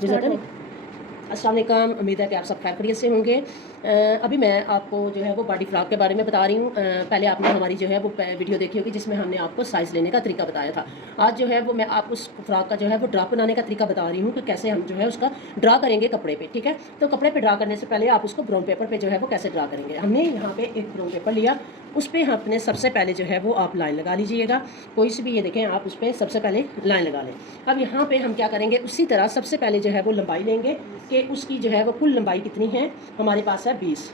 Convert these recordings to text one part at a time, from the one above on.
Start करें। अस्सलाम वालेकुम, उम्मीद है कि आप सब खैरियत से होंगे। अभी मैं आपको जो है वो बॉडी फ्रॉक के बारे में बता रही हूँ। पहले आपने हमारी जो है वो वीडियो देखी होगी जिसमें हमने आपको साइज़ लेने का तरीका बताया था। आज जो है वो मैं आपको उस फ्रॉक का जो है वो ड्रा बनाने का तरीका बता रही हूँ कि कैसे हम जो है उसका ड्रा करेंगे कपड़े पे। ठीक है, तो कपड़े पे ड्रा करने से पहले आप उसको ब्राउन पेपर पे जो है वो कैसे ड्रा करेंगे। हमने यहाँ पे एक ब्राउन पेपर लिया, उस पर आपने सबसे पहले जो है वो आप लाइन लगा लीजिएगा। कोई सी भी, ये देखें आप उस पर सबसे पहले लाइन लगा लें। अब यहाँ पे हम क्या करेंगे, उसी तरह सबसे पहले जो है वो लंबाई लेंगे कि उसकी जो है वो कुल लंबाई कितनी है। हमारे पास है 20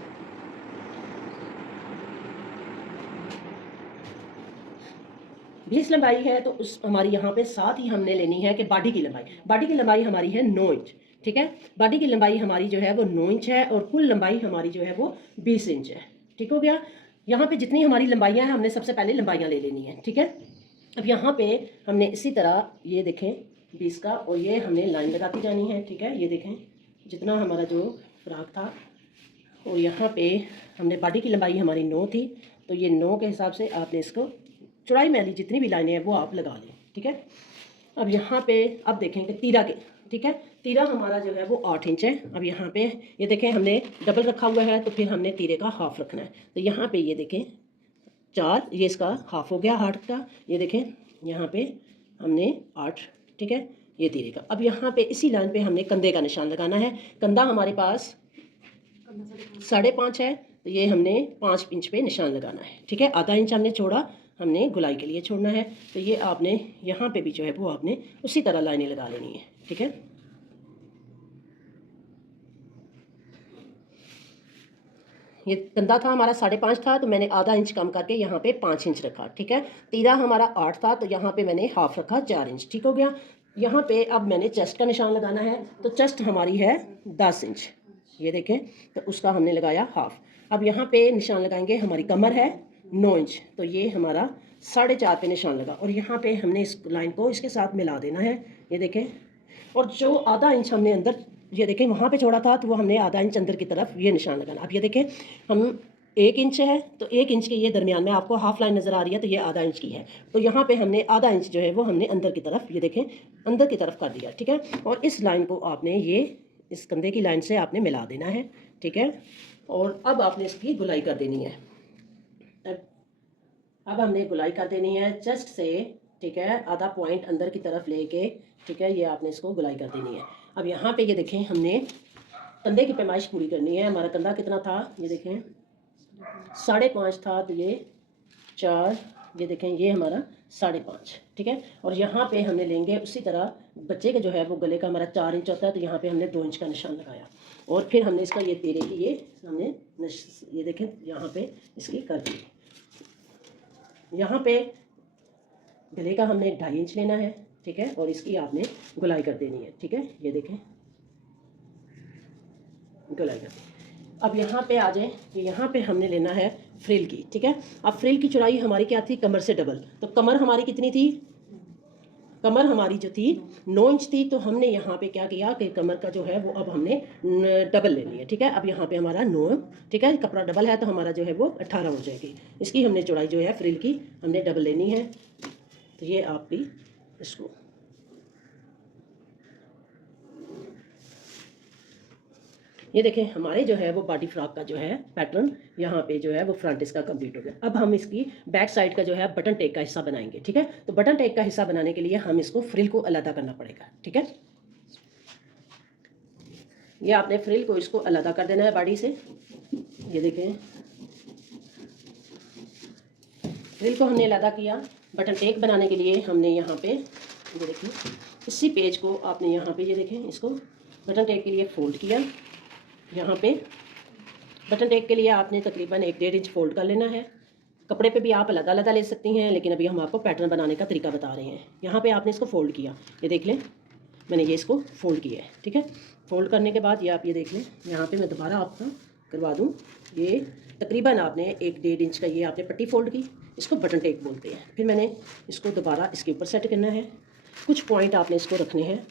लंबाई है, तो उस हमारी यहाँ पे साथ ही हमने लेनी है कि बॉडी की लंबाई हमारी है 9 इंच। ठीक है, बॉडी की लंबाई हमारी जो है वो 9 इंच है और कुल लंबाई हमारी जो है वो 20 इंच है। ठीक हो गया। यहाँ पे जितनी हमारी लंबाइयाँ हैं हमने सबसे पहले लंबाइयाँ ले लेनी है। ठीक है, अब यहाँ पे हमने इसी तरह ये देखें 20 का, और ये हमने लाइन लगाती जानी है। ठीक है, ये देखें जितना हमारा जो फ्रॉक था, और यहाँ पे हमने बॉडी की लंबाई हमारी 9 थी, तो ये 9 के हिसाब से आपने इसको चौड़ाई में जितनी भी लाइनें हैं वो आप लगा लें। ठीक है, अब यहाँ पे अब देखें कि तीरा के, ठीक है, तीरा हमारा जो है वो 8 इंच है। अब यहाँ पे ये देखें हमने डबल रखा हुआ है, तो फिर हमने तीरे का हाफ रखना है। तो यहाँ पे ये देखें 4, ये इसका हाफ हो गया 8 का। ये देखें यहाँ पे हमने 8, ठीक है, ये तीरे का। अब यहाँ पे इसी लाइन पे हमने कंधे का निशान लगाना है। कंधा हमारे पास 5.5 है, तो ये हमने 5 इंच पे निशान लगाना है। ठीक है, आधा इंच हमने छोड़ा, हमने गुलाई के लिए छोड़ना है। तो ये आपने यहाँ पे भी जो है वो आपने उसी तरह लाइनें लगा लेनी है। ठीक है, ये कंधा था हमारा 5.5 था, तो मैंने आधा इंच कम करके यहाँ पे 5 इंच रखा। ठीक है, तीरा हमारा 8 था, तो यहाँ पे मैंने हाफ रखा 4 इंच। ठीक हो गया। यहाँ पे अब मैंने चेस्ट का निशान लगाना है, तो चेस्ट हमारी है 10 इंच। ये देखें, तो उसका हमने लगाया हाफ। अब यहाँ पे निशान लगाएंगे, हमारी कमर है 9 इंच, तो ये हमारा 4.5 पे निशान लगा, और यहाँ पे हमने इस लाइन को इसके साथ मिला देना है। ये देखें, और जो आधा इंच हमने अंदर, ये देखें वहाँ पे छोड़ा था, तो वो हमने आधा इंच अंदर की तरफ ये निशान लगाना। अब ये देखें हम 1 इंच है, तो 1 इंच के ये दरमियान में आपको हाफ लाइन नज़र आ रही है, तो ये आधा इंच की है। तो यहाँ पे हमने आधा इंच जो है वो हमने अंदर की तरफ, ये देखें अंदर की तरफ कर दिया। ठीक है, और इस लाइन को आपने ये इस कंधे की लाइन से आपने मिला देना है। ठीक है, और अब आपने इसकी गुलाई कर देनी है। अब हमने गुलाई कर देनी है चेस्ट से। ठीक है, आधा पॉइंट अंदर की तरफ लेके, ठीक है, ये आपने इसको गुलाई कर देनी है। अब यहाँ पे ये देखें हमने कंधे की पैमाइश पूरी करनी है। हमारा कंधा कितना था, ये देखें 5.5 था, तो ये 4, ये देखें ये हमारा 5.5। ठीक है, और यहाँ पे हमने लेंगे उसी तरह बच्चे का जो है वो गले का हमारा 4 इंच होता है, तो यहाँ पे हमने 2 इंच का निशान लगाया, और फिर हमने इसका ये तेरे की ये हमने ये देखें यहाँ पे इसकी कर दी। यहाँ पे गले का हमने 2.5 इंच लेना है। ठीक है, और इसकी आपने गुलाई कर देनी है। ठीक है, ये देखें गुलाई कर दी। अब यहाँ पे आ जाए कि यहाँ पे हमने लेना है फ्रिल की। ठीक है, अब फ्रिल की चौड़ाई हमारी क्या थी, कमर से डबल, तो कमर हमारी कितनी थी, कमर हमारी जो थी 9 इंच थी, तो हमने यहाँ पे क्या किया कि कमर का जो है वो अब हमने डबल लेनी है। ठीक है, अब यहाँ पे हमारा 9, ठीक है, कपड़ा डबल है, तो हमारा जो है वो 18 हो जाएगी। इसकी हमने चौड़ाई जो है फ्रिल की हमने डबल लेनी है। तो ये आप भी इसको, ये देखें हमारे जो है वो बॉडी फ्रॉक का जो है पैटर्न यहाँ पे जो है वो फ्रंट इसका कंप्लीट हो गया। अब हम इसकी बैक साइड का जो है बटन टेक का हिस्सा बनाएंगे। ठीक है, तो बटन टेक का हिस्सा बनाने के लिए हम इसको फ्रिल को अलग करना पड़ेगा। ठीक है, ये आपने फ्रिल को इसको अलग कर देना है बॉडी से। ये देखें फ्रिल को हमने अलग किया। बटन टेक बनाने के लिए हमने यहाँ पे, ये देखिए इसी पेज को आपने यहाँ पे, ये देखें इसको बटन टेक के लिए फोल्ड किया। यहाँ पे बटन टेक के लिए आपने तकरीबन 1-1.5 इंच फोल्ड कर लेना है। कपड़े पे भी आप अलग अलग ले सकती हैं, लेकिन अभी हम आपको पैटर्न बनाने का तरीका बता रहे हैं। यहाँ पे आपने इसको फोल्ड किया, ये देख लें मैंने ये इसको फोल्ड किया है। ठीक है, फोल्ड करने के बाद ये आप ये देख लें, यहाँ पे मैं दोबारा आपका करवा दूँ। ये तकरीबन आपने 1-1.5 इंच का ये आपने पट्टी फोल्ड की, इसको बटन टेक बोलते हैं। फिर मैंने इसको दोबारा इसके ऊपर सेट करना है, कुछ पॉइंट आपने इसको रखने हैं।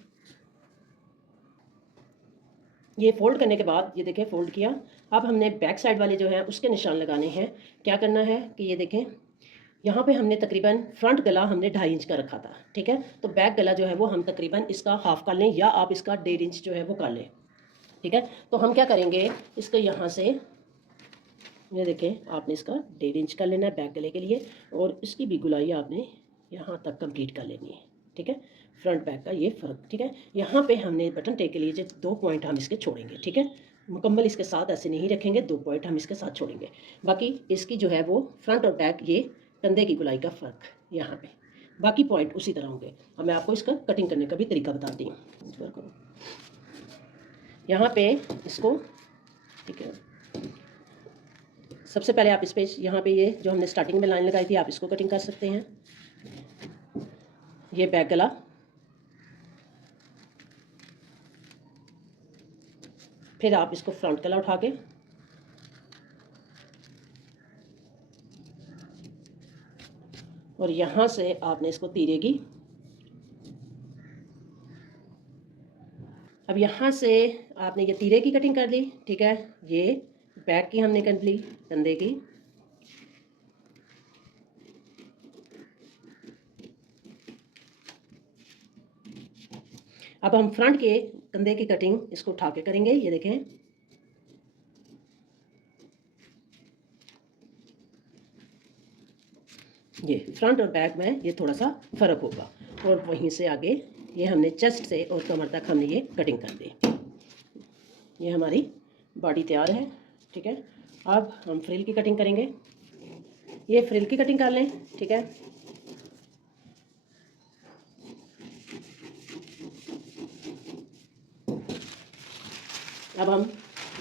ये फोल्ड करने के बाद ये देखें फोल्ड किया। अब हमने बैक साइड वाले जो है उसके निशान लगाने हैं। क्या करना है कि ये देखें यहाँ पे हमने तकरीबन फ्रंट गला हमने 2.5 इंच का रखा था, ठीक है। तो बैक गला जो है वो हम तकरीबन इसका हाफ कर लें या आप इसका 1.5 इंच जो है वो कर लें, ठीक है। तो हम क्या करेंगे, इसको यहाँ से ये देखें, आपने इसका 1.5 इंच कर लेना है बैक गले के लिए, और इसकी भी गुलाई आपने यहाँ तक कंप्लीट कर लेनी है, ठीक है। फ्रंट बैक का ये फ़र्क, ठीक है। यहाँ पे हमने बटन टेक के लिए जो 2 पॉइंट हम इसके छोड़ेंगे, ठीक है। मुकम्मल इसके साथ ऐसे नहीं रखेंगे, 2 पॉइंट हम इसके साथ छोड़ेंगे। बाकी इसकी जो है वो फ्रंट और बैक ये कंधे की गुलाई का फ़र्क यहाँ पे, बाकी पॉइंट उसी तरह होंगे। अब मैं आपको इसका कटिंग करने का भी तरीका बताती हूँ। यहाँ पे इसको, ठीक है, सबसे पहले आप इस पे यहाँ पे ये जो हमने स्टार्टिंग में लाइन लगाई थी आप इसको कटिंग कर सकते हैं। ये बैक गला, फिर आप इसको फ्रंट गला उठा के और यहाँ से आपने इसको तीरेगी। अब यहाँ से आपने ये तीरे की कटिंग कर ली, ठीक है। ये बैक की हमने कर ली, कंधे की। अब हम फ्रंट के कंधे की कटिंग इसको उठा के करेंगे, ये देखें। ये फ्रंट और बैक में ये थोड़ा सा फ़र्क होगा, और वहीं से आगे ये हमने चेस्ट से और कमर तक हमने ये कटिंग कर दी। ये हमारी बॉडी तैयार है, ठीक है। अब हम फ्रिल की कटिंग करेंगे। ये फ्रिल की कटिंग कर लें, ठीक है। अब हम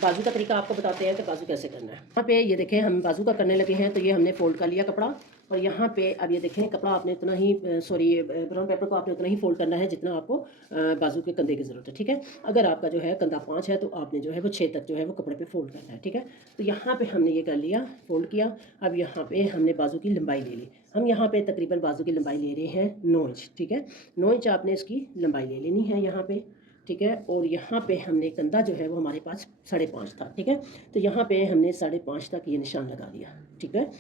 बाजू का तरीका आपको बताते हैं कि बाजू कैसे करना है। यहाँ पे ये देखें, हम बाजू का करने लगे हैं, तो ये हमने फोल्ड कर लिया कपड़ा, और यहाँ पे अब ये देखें कपड़ा आपने उतना ही ब्राउन पेपर को आपने उतना ही फोल्ड करना है जितना आपको बाजू के कंधे की ज़रूरत है, ठीक है। अगर आपका जो है कंधा 5 है तो आपने जो है वो 6 तक जो है वो कपड़े पे फोल्ड करना है, ठीक है। तो यहाँ पे हमने ये कर लिया, फोल्ड किया। अब यहाँ पे हमने बाजू की लंबाई ले ली। हम यहाँ पे तकरीबन बाजू की लंबाई ले रहे हैं 9 इंच, ठीक है। 9 इंच आपने इसकी लंबाई ले लेनी है यहाँ पे, ठीक है। और यहाँ पे हमने कंधा जो है वो हमारे पास 5.5 था, ठीक है। तो यहाँ पे हमने 5.5 तक ये निशान लगा दिया, ठीक है।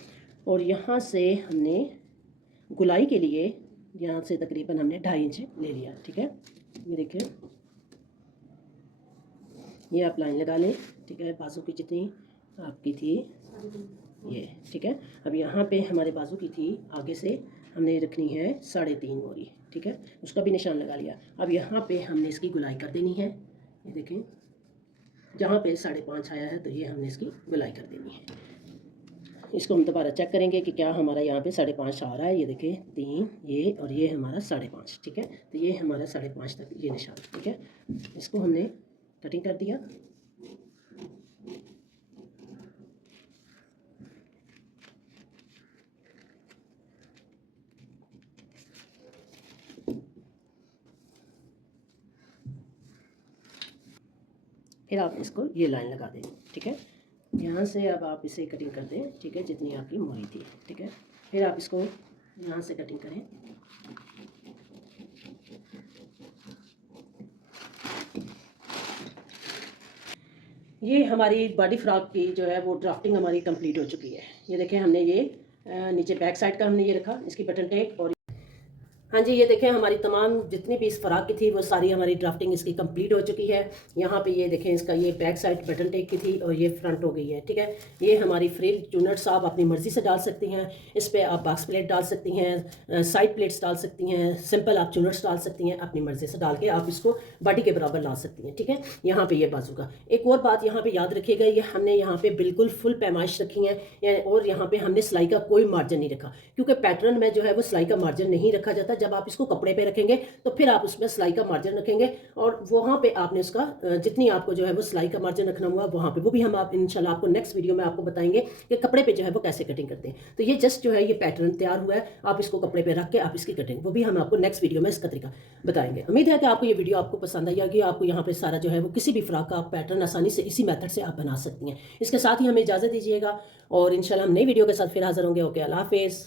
और यहाँ से हमने गुलाई के लिए यहाँ से तकरीबन हमने 2.5 इंच ले लिया, ठीक है। ये देखिए, ये आप लाइन लगा लें, ठीक है। बाजू की जितनी आपकी थी ये, ठीक है। अब यहाँ पे हमारे बाजू की थी, आगे से हमने रखनी है 3.5 बोरी, ठीक है। उसका भी निशान लगा लिया। अब यहाँ पे हमने इसकी गुलाई कर देनी है, ये देखें, जहाँ पे 5.5 आया है तो ये हमने इसकी गुलाई कर देनी है। इसको हम दोबारा चेक करेंगे कि क्या हमारा यहाँ पे 5.5 आ रहा है। ये देखें, 3 ये और ये हमारा 5.5, ठीक है। तो ये हमारा 5.5 तक ये निशान, ठीक है। इसको हमने कटिंग कर दिया। फिर आप इसको ये लाइन लगा दें, ठीक है। यहाँ से अब आप इसे कटिंग कर दें, ठीक है, जितनी आपकी मोरी थी, ठीक है। फिर आप इसको यहाँ से कटिंग करें। ये हमारी बॉडी फ्रॉक की जो है वो ड्राफ्टिंग हमारी कंप्लीट हो चुकी है। ये देखें, हमने ये नीचे बैक साइड का हमने ये रखा, इसकी बटन टेक। और हाँ जी, ये देखें, हमारी तमाम जितनी भी इस फ्राक की थी वो सारी हमारी ड्राफ्टिंग इसकी कंप्लीट हो चुकी है। यहाँ पे ये देखें, इसका ये बैक साइड बटन टेक की थी और ये फ्रंट हो गई है, ठीक है। ये हमारी फ्रिल चूनट्स आप अपनी मर्ज़ी से डाल सकती हैं। इस पर आप बॉक्स प्लेट डाल सकती हैं, साइड प्लेट्स डाल सकती हैं, सिंपल आप चूनट्स डाल सकती हैं, अपनी मर्ज़ी से डाल के आप इसको बॉडी के बराबर ला सकती हैं, ठीक है। यहाँ पर ये बाजू का एक और बात यहाँ पर याद रखिएगा, ये हमने यहाँ पर बिल्कुल फुल पैमाइश रखी है, और यहाँ पर हमने सिलाई का कोई मार्जिन नहीं रखा, क्योंकि पैटर्न में जो है वो सिलाई का मार्जिन नहीं रखा जाता। जब आप इसको कपड़े पे रखेंगे तो फिर आप उसमें सिलाई का मार्जिन रखेंगे, और वहाँ पे आपने उसका जितनी आपको जो है वो सिलाई का मार्जिन रखना हुआ वहाँ पे, वो भी हम आप इंशाल्लाह आपको नेक्स्ट वीडियो में आपको बताएंगे कि कपड़े पे जो है वो कैसे कटिंग करते हैं। तो ये जस्ट जो है ये पैटर्न तैयार हुआ है, आप इसको कपड़े पे रख के आप इसकी कटिंग, वो भी हम आपको नेक्स्ट वीडियो में इसका तरीका बताएंगे। उम्मीद है कि आपको ये वीडियो आपको पसंद आई होगी। आपको यहाँ पे सारा जो है वो किसी भी फ्रॉक का पैटर्न आसानी से इसी मेथड से आप बना सकती हैं। इसके साथ ही हमें इजाज़त दीजिएगा, और इंशाल्लाह हम नई वीडियो के साथ फिर हाजिर होंगे। ओके, अल्लाह हाफिज़।